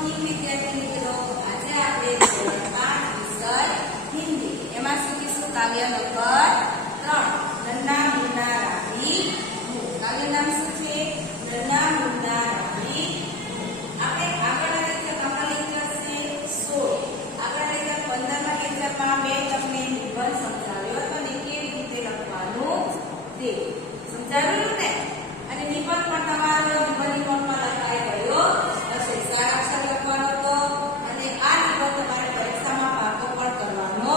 Morning વિદ્યાર્થી મિત્રો, આજે આપણે ધોરણ 5 વિષય હિન્દી એમાં શીખીશું કાવ્ય નંબર 3 નન્ના મુન્ના રાહી હું. કાવ્ય નામ શું છે? નન્ના મુન્ના રાહી. આપણે આગળના લેક્ચરમાં લેક્ચર છે 16. આગળના લેક્ચર 15માં લેક્ચરમાં મેં તમને નિબંધ સમજાવ્યો હતો ને કેવી રીતે લખવાનું તે સમજાવ્યું ને. અને નિબંધ પણ તમારો નિબંધની નોટમાં લખાઈ ગયો હશે. સારાક્ષર લખવાનો હતો અને આ નિબંધ તમારે પરીક્ષામાં પાકો પણ કરવાનો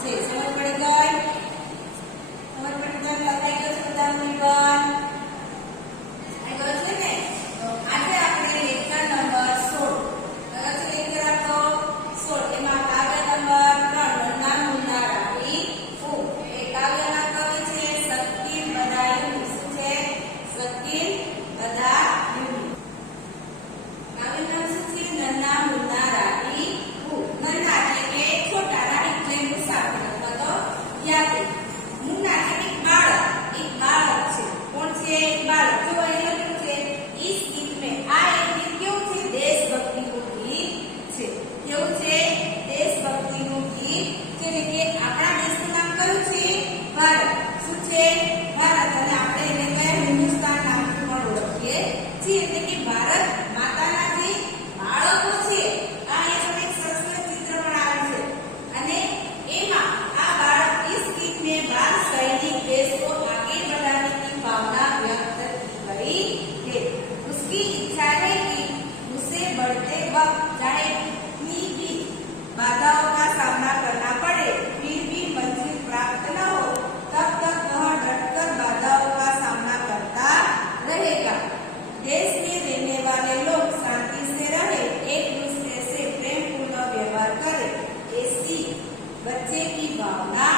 છે. સમજ પડી ગઈ? લખાઈ ગયો છે બધાનો નિબંધ? આવી ગયો છે ને? તો આજે આપણે લેક્ચર નંબર 16 કયો છે લેક્ચર આપણો 16. એમાં કાવ્ય નંબર 3 નન્ના મુન્ના રાહી હું. એ કાવ્યના કવિ છે શકીલ બદાયુની. શું છે? શકીલ બદાયુની. કાવ્ય નામ શું છે? નન્ના મુન્ના રાહી હું. નન્ના એટલે કે છોટા, રાહી એટલે મુસાફર અથવા તો યાત્રી. મુન્ના એટલે બાળક, એક બાળક છે. કોણ છે? એક બાળક. જો અહીં લખ્યું છે इस गीत में આ એક ગીત કેવું છે? દેશભક્તિનું ગીત છે. કેવું છે? દેશભક્તિનું ગીત છે કે આપણા દેશનું નામ કયું છે? ભારત. શું છે? ભારત. અને આપણે એને કયા હિન્દુસ્તાન નામથી પણ ઓળખીએ છીએ. એટલે કે ભારત માતાના જે બાળકો છે, આ એક સરસ ચિત્ર પણ આવે છે. અને એમાં આ બાળક इस गीत में भारत सैनिक देश को आगे बढ़ाने की भावना व्यक्त की गई है. उसकी इच्छा है कि उसे बढ़ते वक्त चाहे कितनी भी बाधाओं का सामना करना पड़े, फिर भी मंजिल प्राप्त न हो, तब तक वह डटकर बाधाओं का सामना करता रहेगा. देश में रहने वाले लोग शांति से रहे, एक दूसरे से प्रेम पूर्ण व्यवहार करे, ऐसी बच्चे की भावना.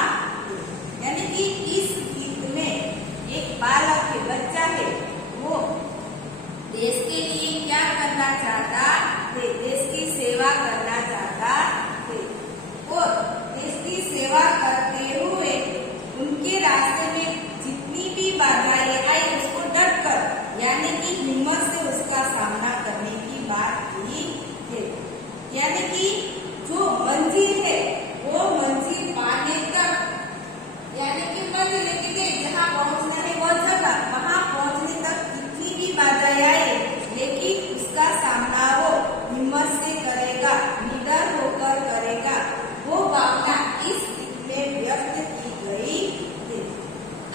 यानी कि इस गीत में एक बालक है, बच्चा है, वो देश के लिए क्या करना चाहता है? देश की सेवा करना चाहता है. और देश की सेवा करते हुए उनके रास्ते में जितनी भी बाधाएं आई उसको डट कर यानी कि हिम्मत से उसका सामना करने की बात की है. यानी कि जो मंजिल है वो मंजिल पाने तक, यानी कि मंजिल के जहाँ पहुँचना है वो जगह, वहाँ पहुँचने तक कितनी भी बाधाएं आए लेकिन उसका सामना वो हिम्मत से करेगा, निडर होकर करेगा. वो भावना इस गीत में व्यक्त की गई है.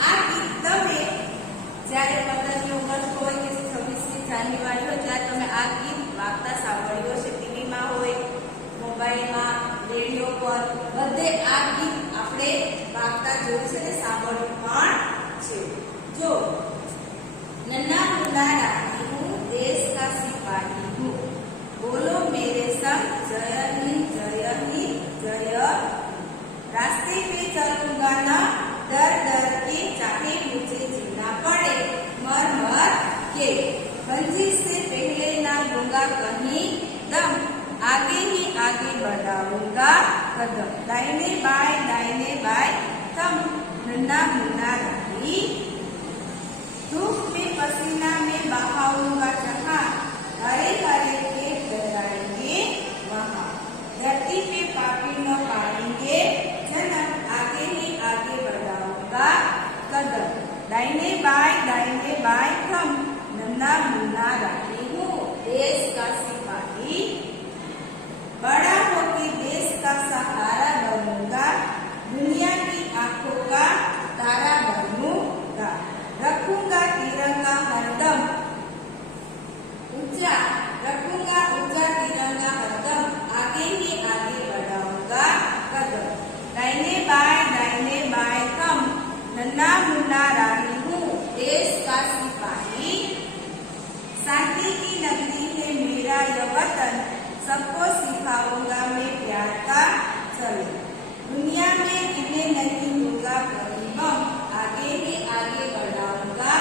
आ गीत તમે જ્યારે 15મી ઓગસ્ટ હોય કે 26મી જાન્યુઆરી હોય ત્યારે તમે આ ગીત વાગતા સાંભળ્યું હશે. ટીવીમાં હોય, મોબાઈલમાં, રેડિયો પર, બધે આ ગીત આપણે વાગતા જોયું છે ને સાંભળ્યું પણ છે. જો नन्ना मुन्ना राही हूँ, देश का सिपाही हूँ, बोलो मेरे संग जय हिंद जय हिंद जय. रास्ते पे चलूंगा ना डर डर के, चाहे मुझे जीना पड़े मर मर के. मंजिल से पहले ना लूंगा कहीं दम, आगे ही आगे बढ़ाऊंगा कदम. दाहिने बाएं थम, नन्ना मुन्ना राही. धूप में पसीना में बहाऊंगा जहाँ, हरे हरे खेत लहराएंगे वहाँ. धरती पे पापी न पाएंगे जन्म, आगे ही आगे बढ़ाऊंगा कदम. दाहिने बाएं थम, नन्ना मुन्ना राही हूँ, देश का सिपाही. बड़ा होके देश का सहारा बनूंगा, दुनिया की आंखों का तारा बनूंगा. रखूंगा तिरंगा हरदम ऊंचा, रखूंगा ऊंचा तिरंगा हरदम, आगे ही आगे बढ़ाऊंगा कदम. दाहिने बाएं थम, नन्ना मुन्ना राही हूँ, देश का सिपाही. शांति की नगरी है मेरा यह वतन, सबको सिखाऊंगा मैं प्यार का चलन. दुनिया में गिरने नहीं दूंगा कभी बम, आगे ही आगे बढ़ाऊंगा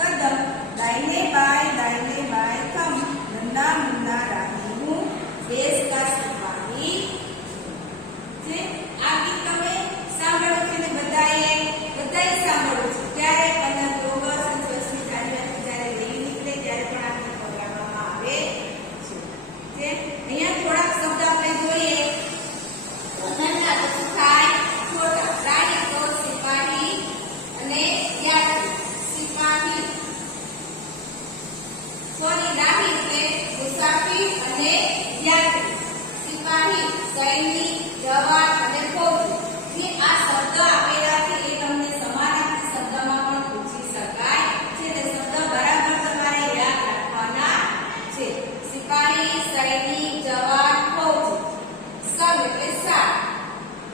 कदम. दाहिने बाएं थम, नन्ना मुन्ना राही हूँ, देश का सिपाही. જે આ ગીત તમે સાંભળ્યું છે ને બધાએ સાંભળ્યું છે. મુસાફિર અને યાત્રી, સિપાહી, સૈનિક, જવાન અને ફૌજી. જે આ શબ્દ આપેલા છે એ તમને સમાનાર્થી શબ્દમાં પણ પૂછી શકાય છે. તે શબ્દ બરાબર તમારે યાદ રાખવાના છે. સિપાહી, સૈનિક, જવાન, ફૌજી. સંઘ એટલે સાથ,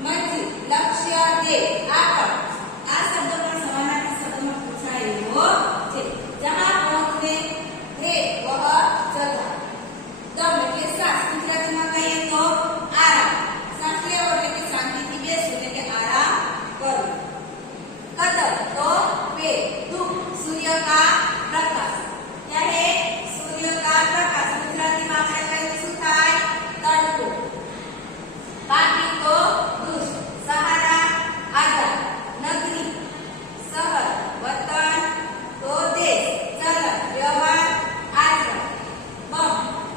મંજિલ, લક્ષ્ય, દેશ. આ શબ્દ પણ સમાનાર્થી શબ્દમાં પૂછાયેલો છે. જહાં પહોંચને હે વહ જગહ. દમ એટલે શ્વાસ, ગુજરાતીમાં કહીએ તો આરામ. શ્વાસ લેવો એટલે કે શાંતિથી બેસવું એટલે કે આરામ કરવો. કદમ તો પેટ. ધૂપ સૂર્ય કા પ્રકાશ. क्या है? सूर्य का प्रकाश. ગુજરાતીમાં આપણે કહીએ શું થાય? તડકો. પાપી તો દુષ્ટ. સહારા આધાર. નગરી શહેર. વતન તો દેશ. ચલન વ્યવહાર आश्रम. बम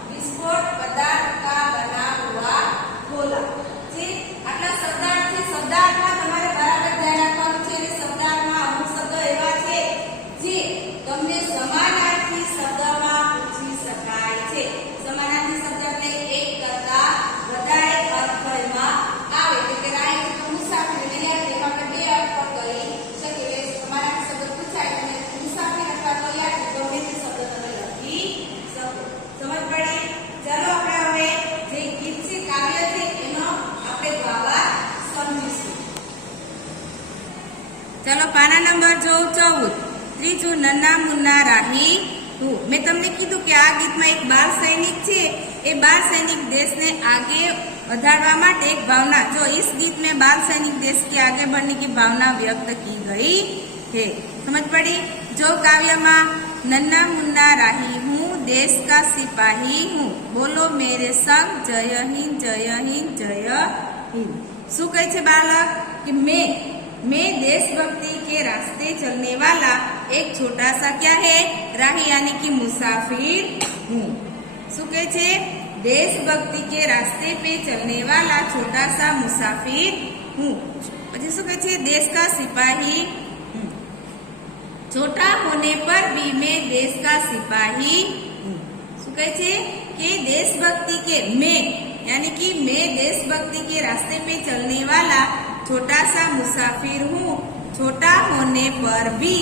विस्फोट पदार्थ का बना हुआ गोला. જે આટલા શબ્દાર્થ છે, શબ્દાર્થમાં તમારે બરાબર ધ્યાન રાખવાનું છે. અને શબ્દાર્થમાં અમુક શબ્દો એવા છે જે તમને સમાનાર્થી શબ્દમાં પૂછી શકાય છે. સમાનાર્થી શબ્દ એટલે એક કરતા વધારે અર્થમાં આવે. એટલે કે રાહી તો મુસાફિર અને યાત્રી. આપણે બે અર્થ પણ કરી શકીએ. સમાનાર્થી શબ્દ પૂછાય અને મુસાફિર અથવા તો યાત્રી ગમે તે શબ્દ તમે લખી શકો. સમજ પડી? ચાલો આપણે હવે જે ગીત છે, કાવ્ય છે, એનો આપણે ભાવાર્થ સમજીશું. ચાલો પાના નંબર 14. ત્રીજું, નન્ના મુન્ના રાહી હું. મેં તમને કીધું કે આ ગીતમાં એક બાળ સૈનિક છે. એ બાળ સૈનિક દેશને आगे बढ़ावा માટે एक भावना, जो इस गीत में बाल सैनिक देश के आगे बढ़ने की भावना व्यक्त की गई है. समझ पड़ी? जो काव्य में नन्ना मुन्ना राही हूँ, देश का सिपाही हूँ, बोलो मेरे संग जय हिंद जय हिंद जय हिंद. શું કહે છે બાળક? કે मैं देशभक्ति के रास्ते चलने वाला एक छोटा सा क्या है? राही यानी कि मुसाफिर हूँ. શું કહે છે? देशभक्ति के रास्ते पे चलने वाला छोटा सा मुसाफिर हूँ. પછી શું કહે છે? देश का सिपाही हूँ. छोटा होने पर भी मैं देश का सिपाही हूँ. શું કહે છે? कि देशभक्ति के मैं यानी कि मैं देशभक्ति के रास्ते पे चलने वाला छोटा सा मुसाफिर हूँ. छोटा होने पर भी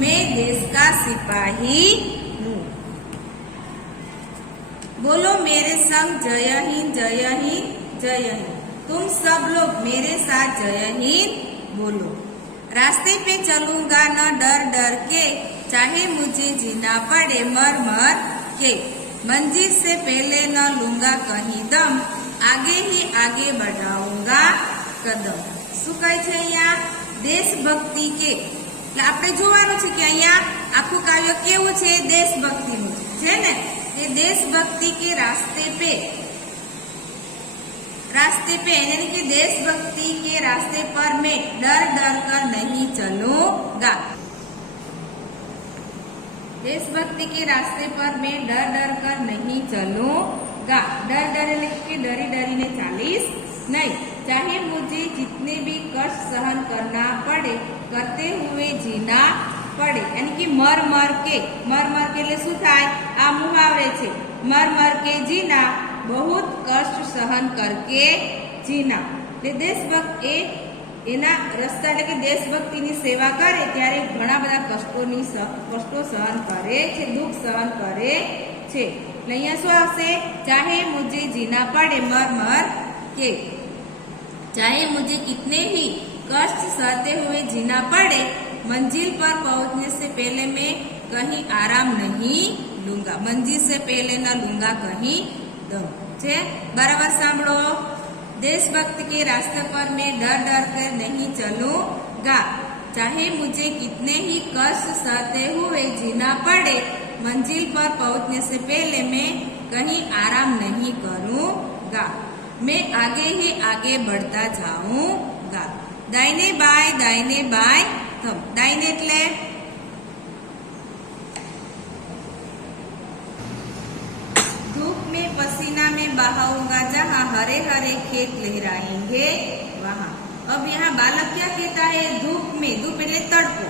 मैं देश का सिपाही हूँ. बोलो मेरे संग जय हिंद जय हिंद जय हिंद. तुम सब लोग मेरे साथ जय हिंद बोलो. रास्ते पे चलूंगा न डर डर के, चाहे मुझे जीना पड़े मर मर के. मंजिल से पहले न लूंगा कहीं दम, आगे ही आगे बढ़ाऊंगा कदम. શું કહે છે અહીંયા? દેશભક્તિ કે. એટલે આપણે જોવાનું છે કે અહીંયા આખું કાવ્ય કેવું છે? દેશભક્તિનું છે ને. ये देशभक्ति के रास्ते पे यानी कि देशभक्ति के रास्ते पर मैं डर डर कर नहीं चलूंगा. देशभक्ति के रास्ते पर मैं डर डर कर नहीं चलूंगा. डर डर के डरी डरी ने चालीस नहीं. चाहे मुझे जितने भी कष्ट सहन करना पड़े, करते हुए जीना પડે. यानी कि मर मर के એટલે શું થાય? આ મુહાવરે છે. मर मर के जीना, बहुत कष्ट सहन करके जीना. એટલે દેશભક્ત એના રસ્તા એટલે કે દેશભક્તિની સેવા કરે ત્યારે ઘણા બધા કષ્ટો સહન કરે છે, દુઃખ સહન કરે છે. એટલે અહીંયા શું આવશે? ચાહે મુझे जीना पड़े मर मर के. चाहे मुझे कितने ही कष्ट सहते हुए जीना पड़े, मंजिल पर पहुंचने से पहले मैं कहीं आराम नहीं लूंगा. मंजिल से पहले न लूंगा कहीं दम. છે બરાબર સાંભળો. देशभक्ति के रास्ते पर मैं डर डर कर नहीं चलूंगा. चाहे मुझे कितने ही कष्ट सहते हुए जीना पड़े, मंजिल पर पहुंचने से पहले मैं कहीं आराम नहीं करूंगा. मैं आगे ही आगे बढ़ता जाऊंगा. दाहिने बाय थम. दाहिने એટલે धूप में पसीना में बहाऊंगा जहाँ हरे हरे खेत लहराएंगे वहाँ. अब यहाँ बालक क्या कहता है? धूप में, धूप એટલે તડકો.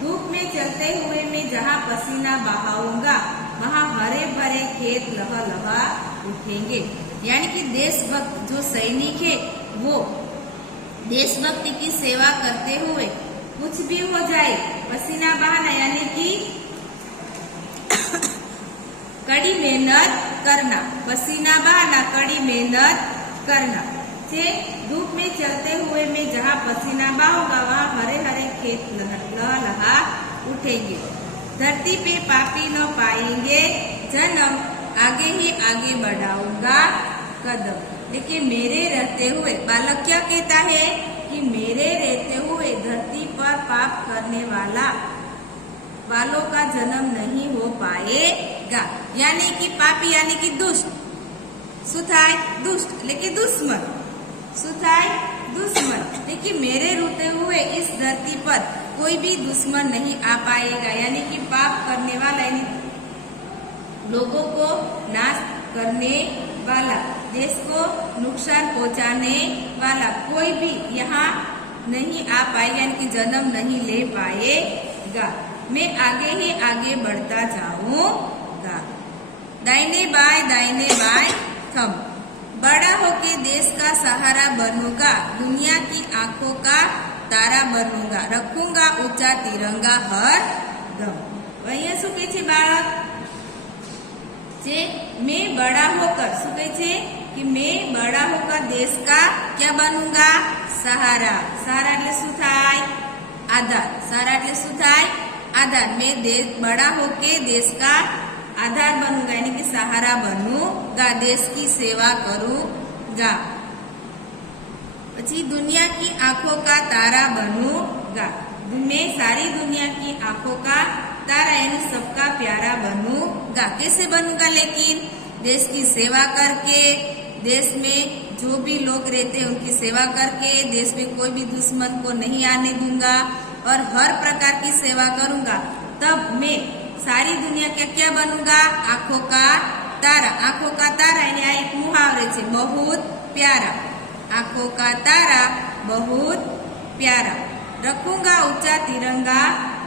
धूप में चलते हुए मैं जहाँ पसीना बहाऊंगा वहाँ हरे भरे खेत लहलहा उठेंगे। यानी कि देशभक्त जो सैनिक है वो देशभक्ति की सेवा करते हुए कुछ भी हो जाए पसीना बहाना यानी कि कड़ी मेहनत करना, पसीना बहाना कड़ी मेहनत करना। धूप में चलते हुए मैं जहाँ पसीना बहाऊंगा वहाँ हरे हरे खेत लहलहा उठेंगे। धरती पे पापी न पाएंगे जन्म, आगे ही आगे बढ़ाऊंगा कदम। लेकिन मेरे रहते हुए बालक क्या कहता है कि मेरे रहते हुए धरती पर पाप करने वालों का जन्म नहीं हो पाएगा। यानी कि पापी यानी कि दुष्ट, શું થાય दुष्ट लेकिन दुश्मन, શું થાય दुश्मन। लेकिन मेरे रहते हुए इस धरती पर कोई भी दुश्मन नहीं आ पाएगा। यानी कि पाप करने वाला यानी लोगों को नाश करने वाला, देश को नुकसान पहुंचाने वाला कोई भी यहाँ नहीं आ पाएगा, यानी कि जन्म नहीं ले पाएगा। मैं आगे ही आगे बढ़ता जाऊंगा। दाहिने बाएं थम, बड़ा होके देश का सहारा बनूंगा, दुनिया की आंखों का तारा बनूंगा, रखूंगा ऊंचा तिरंगा हर दम। અહીંયા શું કહે છે બાળક? જે मैं बड़ा होकर શું કહે છે कि मैं बड़ा होकर देश का क्या बनूंगा? सहारा। सहारा એટલે શું થાય? आधार। सहारा એટલે શું થાય? आधार। मैं बड़ा होके देश का आधार बनूंगा यानी कि सहारा बनूंगा, देश की सेवा करूंगा। પછી दुनिया की आंखों का तारा बनूंगा, मैं सारी दुनिया की आंखों का तारा यानी सबका प्यारा बनूंगा। कैसे बनूंगा? लेकिन देश की सेवा करके, देश में जो भी लोग रहते हैं उनकी सेवा करके, देश में कोई भी दुश्मन को नहीं आने दूंगा और हर प्रकार की सेवा करूंगा। तब मैं सारी दुनिया का क्या बनूंगा? आंखों का तारा। आंखों का तारा यानी आ एक मुहावरे છે, बहुत प्यारा। आंखों का तारा बहुत प्यारा, रखूंगा ऊंचा तिरंगा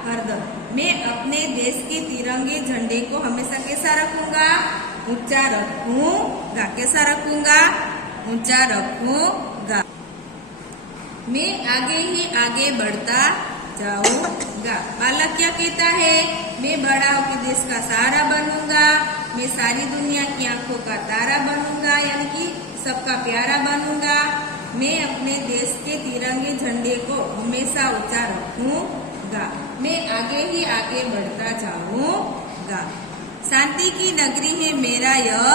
हरदम। मैं अपने देश के तिरंगे झंडे को हमेशा कैसा रखूंगा? ऊंचा रखूंगा। कैसा रखूंगा? ऊंचा रखूंगा। मैं आगे ही आगे बढ़ता जाऊंगा। बालक क्या कहता है? मैं बड़ा होकर देश का सहारा बनूंगा, मैं सारी दुनिया की आंखों का तारा बनूंगा यानी कि सबका प्यारा बनूंगा। मैं अपने देश के तिरंगे झंडे को हमेशा ऊंचा रखूंगा। मैं आगे ही आगे बढ़ता जाऊंगा। शांति की नगरी है मेरा यह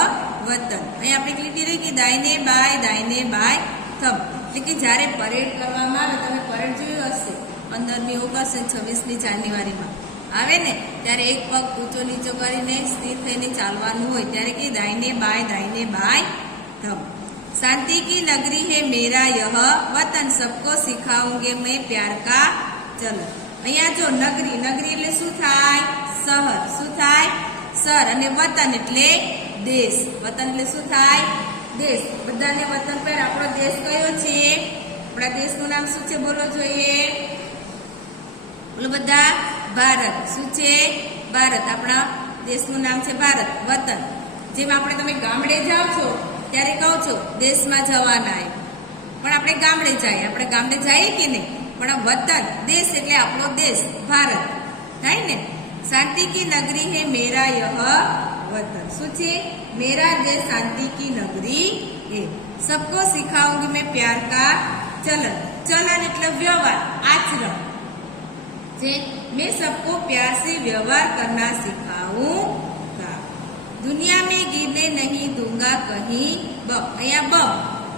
वतन। અહીં આપણે લીટી રહી કે દાहिने बाय थम। એટલે જ્યારે પરેડ કરવામાં આવે, તમે પરેડ જોયું હશે 15મી ઓગસ્ટ અને 26મી જાન્યુઆરીમાં આવે ને, ત્યારે એક પગ ઊંચો નીચો કરીને સ્થિર થઈને ચાલવાનું હોય, ત્યારે કે दाहिने बाय थम। शांति की नगरी है मेरा यह वतन, सबको सिखाऊंगे मैं प्यार का चलन। અહીંયા જો નગરી એટલે શું થાય? શહેર। શું થાય? શહેર। અને વતન એટલે દેશ। વતન એટલે શું થાય? દેશ। બધાને વતન પર આપણો દેશ કયો છે? આપણા દેશનું નામ શું છે? બોલો જોઈએ, બોલો બધા। ભારત। શું છે? ભારત। આપણા દેશનું નામ છે ભારત। વતન જેમ આપણે તમે ગામડે જાઓ છો ત્યારે કહો છો દેશમાં જવાના એમ, પણ આપણે ગામડે જઈએ કે નહીં? પણ વતન દેશ એટલે આપણો દેશ ભારત થાય ને। शांति की नगरी है मेरा यह वतन। શું છે? मेरा देश शांति की नगरी है, सबको सिखाऊंगी मैं प्यार का चलन। चलन એટલે व्यवहार, आचरण। मैं सबको प्यार से व्यवहार करना सिखाऊंगा। दुनिया में गिरने नहीं दूंगा कहीं बम। અહીંયા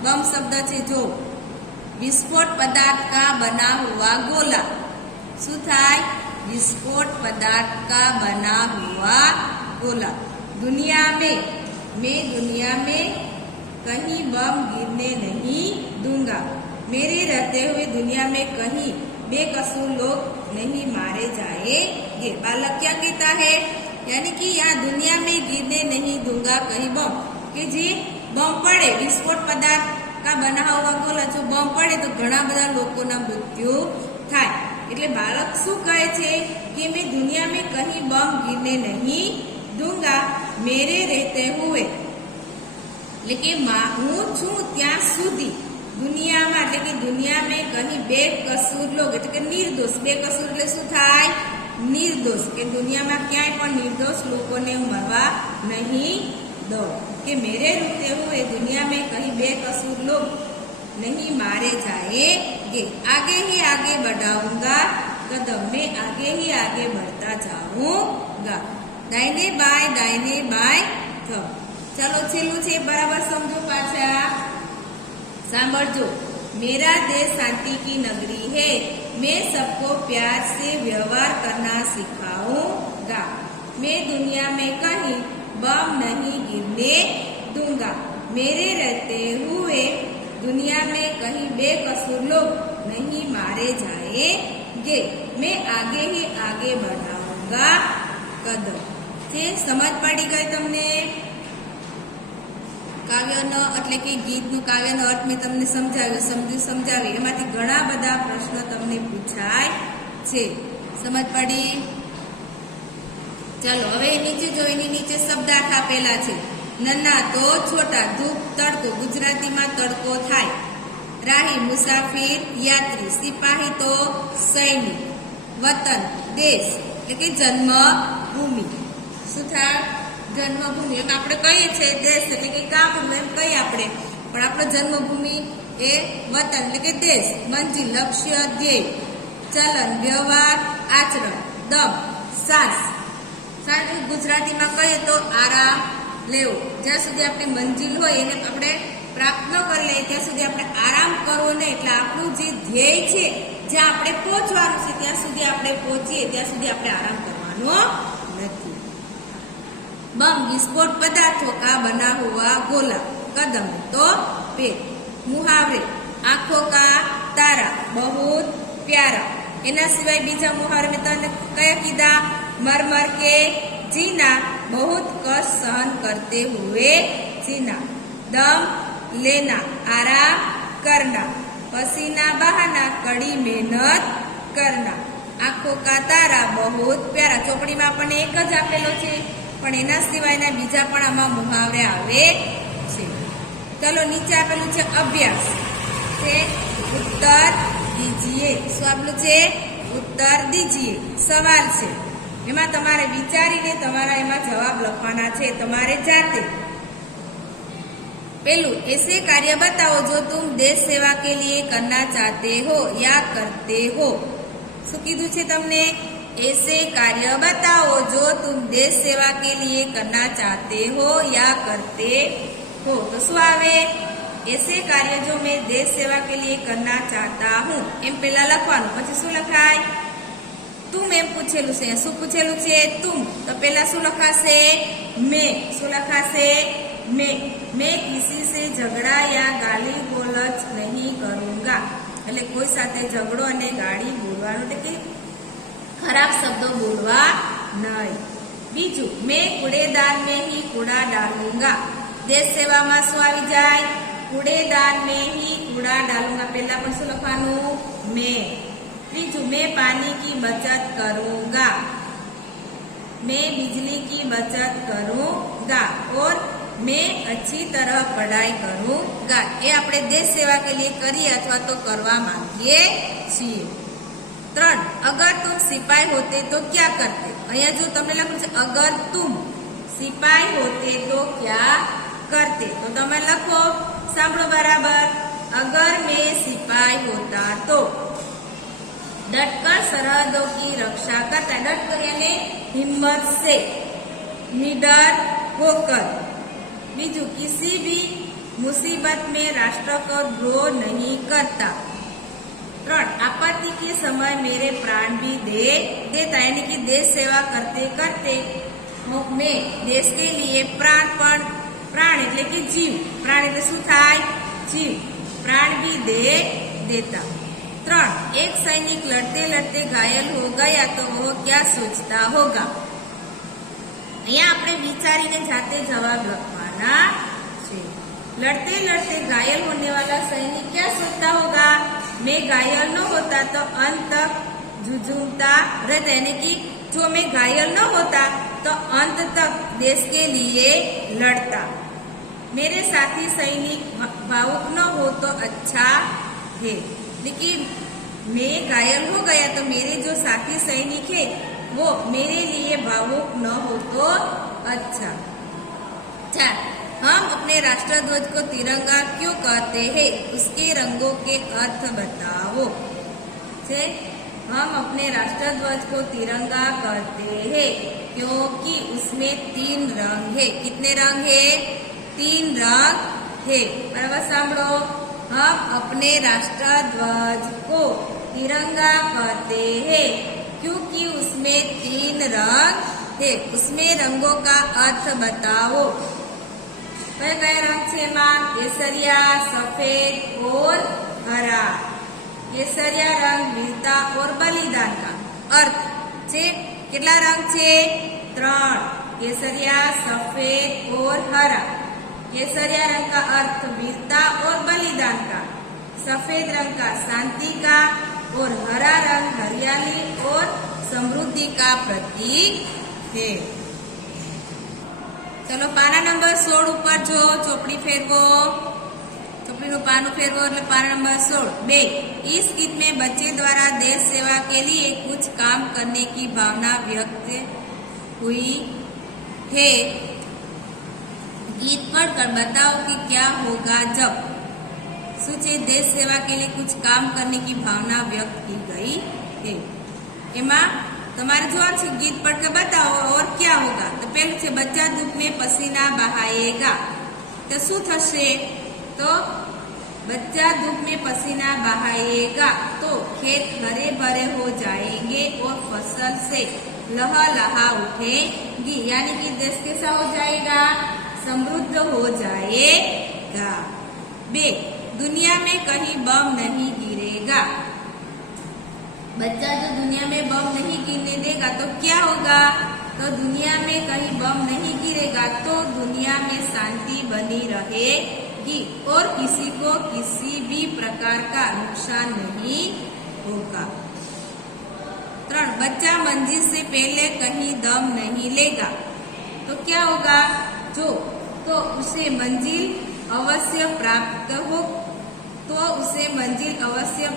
बम शब्द છે જો विस्फोट पदार्थ का बना हुआ गोला। શું થાય? विस्फोट पदार्थ का बना हुआ गोला। दुनिया में, मैं दुनिया में कहीं बम गिरने नहीं दूंगा, मेरे रहते हुए दुनिया में कहीं बेकसूर लोग नहीं मारे जाएंगे। बालक क्या कहता है? यानी कि यहाँ दुनिया में गिरने नहीं दूंगा कहीं बम, कि जे बम पड़े, विस्फोट पदार्थ का बना हुआ गोला जो बम पड़े तो घણા બધા લોકોના મૃત્યુ થાય। એટલે બાળક શું કહે છે કે मैं दुनिया में कहीं बम गिरने नहीं दूंगा, मेरे रहते हुए એટલે કે હું છું ત્યાં સુધી દુનિયામાં એટલે કે દુનિયા મેં કहीं બેકસૂર લોગ એટલે કે નિર્દોષ બેકસૂર એટલે શું થાય નિર્દોષ કે દુનિયામાં ક્યાંય પણ નિર્દોષ લોકોને મરવા નહીં દો કે મેરે रहते हुए दुनिया में कहीं बेकसूर लोग नहीं मारे जाएंगे आगे ही आगे बढ़ाऊंगा कदम में आगे ही आगे बढ़ता जाऊंगा दाहिने बाएं थम चलो छेलू छे बराबर समझो पाछा सांभळजो मेरा देश शांति की नगरी है मैं सबको प्यार से व्यवहार करना सिखाऊंगा मैं दुनिया में कहीं बम नहीं गिरने दूंगा मेरे रहते हुए दुनिया में कहीं बेकसूर लोग नहीं मारे जाएंगे मैं आगे ही आगे बढ़ाऊंगा कदम જે સમજ પડી ગઈ તમને કાવ્યનો એટલે કે ગીતનું કાવ્યનો અર્થ મેં તમને સમજાવી એમાંથી ઘણા બધા પ્રશ્નો તમને પૂછાય છે સમજ પડી ચાલો હવે નીચે જો એની નીચે શબ્દાર્થ આપેલા છે નન્ના તો છોટા ધૂપ તડકો ગુજરાતીમાં તડકો થાય રાહી મુસાફિર યાત્રી સિપાહી તો સૈનિક વતન દેશ એટલે કે જન્મભૂમિ શું થાય જન્મભૂમિ એમ આપણે કહીએ છીએ દેશ એટલે કે ગામ એમ કહીએ આપણે પણ આપણો જન્મભૂમિ એ વતન એટલે કે દેશ મંજિલ લક્ષ્ય ધ્યેય ચલન વ્યવહાર આચરણ દમ સાસ ગુજરાતીમાં કહીએ તો આરામ લેવો જ્યાં સુધી આપણી મંજિલ હોય એને આપણે પ્રાપ્ત ન કરી લઈએ ત્યાં સુધી આપણે આરામ કરવો નહીં એટલે આપણું જે ધ્યેય છે જ્યાં આપણે પહોંચવાનું છે ત્યાં સુધી આપણે પહોંચીએ ત્યાં સુધી આપણે આરામ કરવાનો નથી बम विस्फोट पदार्थों का बना हुआ गोला कदम तो पेट मुहावरे आंखों का तारा बहुत प्यारा एना सिवाय बीजा मुहावरे में तने कया कीधा मर मर के जीना बहुत कष्ट सहन करते हुए जीना दम लेना आराम करना पसीना बहाना कड़ी मेहनत करना आंखों का तारा बहुत प्यारा ચોપડી માં આપણને એક જ આપેલો છે પણ એના સિવાયના બીજા પણ આમાં મુહાવરે આવે છે ચલો નીચે આપેલું છે અભ્યાસ છે ઉત્તર દીજીએ શું આપેલું છે ઉત્તર દીજીએ સવાલ છે એમાં તમારે વિચારીને તમારા એમાં જવાબ લખવાના છે તમારે જાતે पहलू ऐसे कार्य बताओ जो तुम देश सेवा के लिए करना चाहते हो या करते हो શું કીધું છે તમને ऐसे कार्य बताओ जो तुम देश सेवा के लिए करना चाहते हो या करते हो तो શું આવે ऐसे कार्य जो मैं देश सेवा के लिए करना चाहता हूँ એમ પહેલા લખવાનું પછી શું લખાય तुम એમ પૂછેલું છે શું પૂછેલું છે तुम તો પહેલા શું લખાશે मैं શું લખાશે मैं किसी से झगड़ा या गाली गलौज नहीं करूंगा એટલે કોઈ સાથે ઝઘડો અને ગાળી બોલવાનું એટલે કે खराब शब्दों बोलवा नहीं बीजू मैं कूड़ेदान में ही कूड़ा डालूंगा देश सेवा में શું આવી જાય कूड़ेदान में ही कूड़ा डालूंगा पहला पर શું લખવાનું मैं बीजू मैं पानी की बचत करूंगा मैं बिजली की बचत करूंगा और मैं अच्छी तरह पढ़ाई करूंगा ये આપણે देश सेवा के लिए કરીએ अथवा तो करवा માંગીએ છીએ 3 अगर तुम सिपाही होते तो क्या करते અહીંયા જો તમને લખ્યું છે अगर तुम सिपाही होते तो क्या करते तो તમે લખો સાંભળો બરાબર अगर मैं सिपाही होता तो डटकर सरहदों की रक्षा करता डटकर यानी हिम्मत से निडर होकर बीजू किसी भी मुसीबत में राष्ट्र को द्रोह नहीं करता 3 आपत्ति के समय मेरे प्राण भी दे देता यानी कि देश सेवा करते करते मैं देश के लिए प्राण એટલે કે जीव प्राण એટલે શું થાય जीव प्राण भी दे देता 3 एक सैनिक लड़ते लड़ते घायल हो गया तो वो क्या सोचता होगा અહીંયા આપણે विचारीने जाते जवाब लखवाना છે लड़ते लड़ते घायल होने वाला सैनिक क्या सोचता होगा मैं घायल न होता तो अंत तक झुझुमता रहता यानी कि जो मैं घायल न होता तो अंत तक देश के लिए लड़ता। मेरे साथी सैनिक भावुक न हो तो अच्छा है, लेकिन मैं घायल हो गया तो मेरे जो साथी सैनिक है वो मेरे लिए भावुक न हो तो अच्छा। 4. हम अपने राष्ट्रध्वज को तिरंगा क्यों कहते हैं, उसके रंगों के अर्थ बताओ। हम अपने राष्ट्रध्वज को तिरंगा कहते हैं क्योंकि उसमें 3 रंग है। कितने रंग है? 3 रंग है। बराबर सांभळो। हम अपने राष्ट्रध्वज को तिरंगा कहते हैं क्योंकि उसमें 3 रंग है। उसमें रंगों का अर्थ बताओ। कया रंग छे मां? केसरिया, सफेद और हरा। केसरिया रंग वीरता और बलिदान का अर्थ छे। कितना रंग छे? 3। केसरिया, सफेद और हरा। केसरिया रंग का अर्थ वीरता और बलिदान का, सफेद रंग का शांति का और हरा रंग हरियाली और समृद्धि का प्रतीक है। चलो पाना नंबर 16 ऊपर जो ચોપડી ફેરવો, ચોપડીનું પાનું ફેરવો એટલે પાના नंबर 16। 2. इस गीत में बच्चे द्वारा देश सेवा के लिए कुछ काम करने की भावना व्यक्त हुई है। गीत पढ़कर बताओ कि क्या होगा जब सूचे देश सेवा के लिए कुछ काम करने की भावना व्यक्त की गई है। एमा तुम्हारे जवाब से गीत पढ़ के बताओ और क्या होगा। तो पहले से बच्चा धूप में पसीना बहाएगा तो शू थशे? तो बच्चा धूप में पसीना बहाएगा तो खेत हरे भरे हो जाएंगे और फसल से लहलहा उठेगी, यानी कि देश कैसा हो जाएगा? समृद्ध हो जाएगा। 2. दुनिया में कहीं बम नहीं गिरेगा। बच्चा जो दुनिया में बम नहीं गिरने देगा तो क्या होगा? तो दुनिया में कहीं बम नहीं गिरेगा तो दुनिया में शांति बनी रहेगी और किसी को किसी भी प्रकार का नुकसान नहीं होगा। 3. बच्चा मंजिल से पहले कहीं दम नहीं लेगा तो क्या होगा? तो उसे मंजिल अवश्य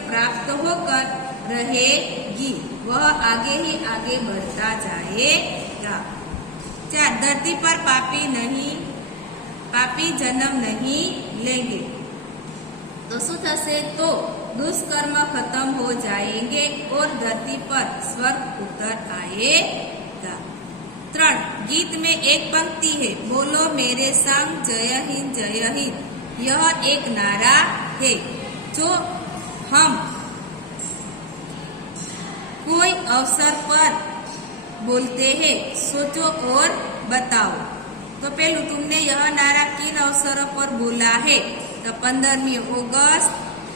प्राप्त होकर रहेगी, वह आगे ही आगे बढ़ता जाएगा। 4. धरती पर पापी जन्म नहीं लेंगे तो शू थशे? तो दुष्कर्म खत्म हो जाएंगे और धरती पर स्वर्ग उतर आएगा। 3. गीत में एक पंक्ति है, बोलो मेरे संग जय हिंद जय हिंद। यह एक नारा है जो हम कोई अवसर पर बोलते हैं। सोचो और बताओ। तो पहले तुमने यह नारा किन अवसरों पर बोला है? तो 15મી ऑगस्ट,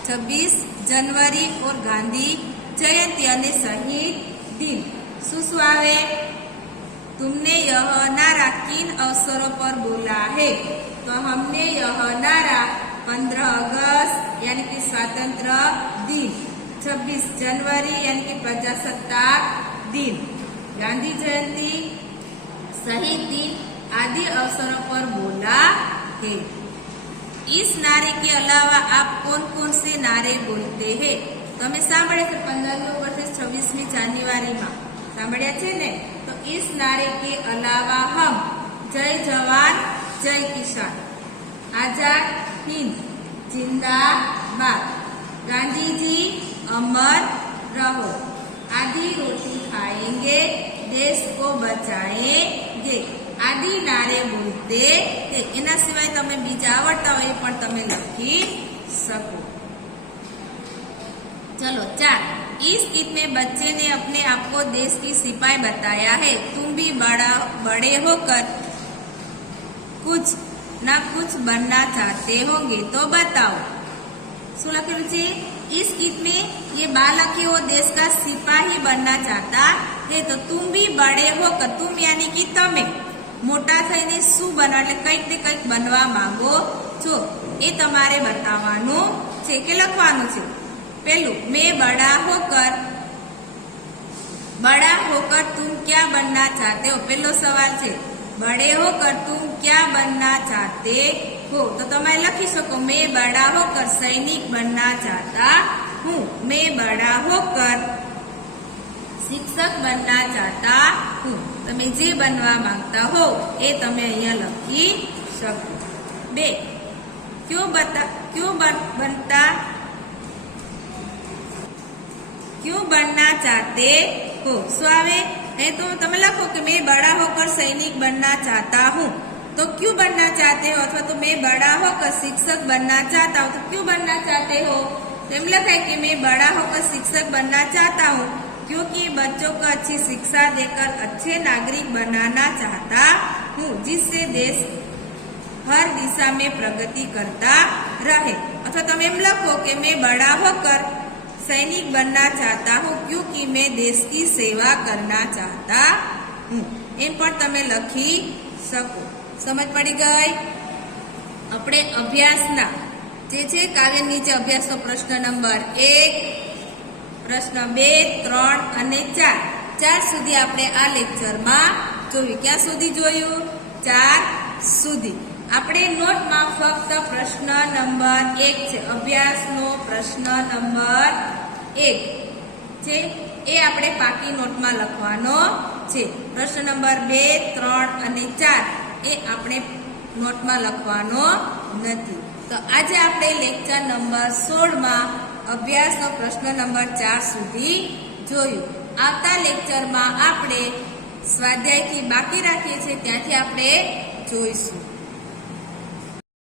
26 जनवरी और गांधी जयंती અને शहीद दिन। શું આવે? तुमने यह नारा किन अवसरों पर बोला है? तो हमने यह नारा 15 अगस्त यानी कि स्वतंत्र दिन, 26 जनवरी यानी कि प्रजासत्ताक दिन, गांधी जयंती, शहीद दिन आदि अवसरों पर बोला है। इस नारे के अलावा आप कौन कौन से नारे बोलते हैं? तो हमें सांभळ्या છે 15મી ऑगस्ट 26મી जान्युआरी में सांभळ्या છે ने। तो इस नारे के अलावा हम जय जवान जय किसान, आजाद हिंद जिंदाबाद, गांधी जी अमर रहो, आधी रोटी खाएंगे देश को बचाएंगे आदि नारे बोलते थे। एना सिवाय तमे बीजा आवडता होय पण तमे लखी सको। चलो 4. इस गीत में बच्चे ने अपने आप को देश की सिपाही बताया है। तुम भी बड़े होकर कुछ ना कुछ बनना चाहते होंगे तो बताओ। શું લખેલું છે? इस गीत में ये बालक है वो देश का सिपाही बनना चाहता है। तो तुम भी बड़े होकर, तुम यानी कि तमे मोटा थईने શું બનવા એટલે કંઈક ને કંઈક બનવા માંગો છો એ તમારે બતાવવાનું છે કે લખવાનું છે। પહેલું, मैं बड़ा होकर बड़ा होकर तुम क्या बनना चाहते हो? पहलो सवाल है बड़े होकर तुम क्या बनना चाहते हो? तो તમે લખી શકો मैं बड़ा होकर सैनिक बनना चाहता हूँ। मैं बड़ा होकर शिक्षक बनना चाहता हूँ। તમે જે બનવા માંગતા હો એ તમે અહીંયા લખી શકો। 2 क्यों बनना चाहते हो? स्वावे नहीं तो તમે લખો કે मैं बड़ा होकर सैनिक बनना चाहता हूँ। तो क्यों बनना चाहते हो? अथवा तो मैं बड़ा होकर शिक्षक बनना चाहता हूँ। तो क्यों बनना चाहते हो? तो एम लखाय कि मैं बड़ा होकर शिक्षक बनना चाहता हूँ क्योंकि बच्चों को अच्छी शिक्षा देकर अच्छे नागरिक बनाना चाहता हूँ जिससे देश हर दिशा में प्रगति करता रहे। अथवा तुम एम लखो कि मैं बड़ा होकर सैनिक बनना चाहता हूँ क्योंकि मैं देश की सेवा करना चाहता हूँ। एम पर तमे लखी सको। समझ पड़ी गई? अपने अभ्यासना जे छे काव्य नीचे अभ्यास प्रश्न नंबर 1, प्रश्न 2, 3 અને 4 સુધી આપણે આ લેક્ચરમાં જોયું। ક્યાં સુધી જોયું? 4 સુધી। આપણે નોટમાં ફક્ત પ્રશ્ન નંબર 1 છે, અભ્યાસનો પ્રશ્ન નંબર 1 છે એ આપણે પાકી નોટમાં લખવાનો છે। પ્રશ્ન નંબર 2, 3 અને 4 એ આપણે નોટમાં લખવાનો નથી। તો આજે આપણે લેક્ચર નંબર 16 માં અભ્યાસનો પ્રશ્ન નંબર 4 સુધી જોયું। આવતા લેક્ચરમાં આપણે સ્વાધ્યાયથી બાકી રાખીએ છીએ ત્યાંથી આપણે જોઈશું।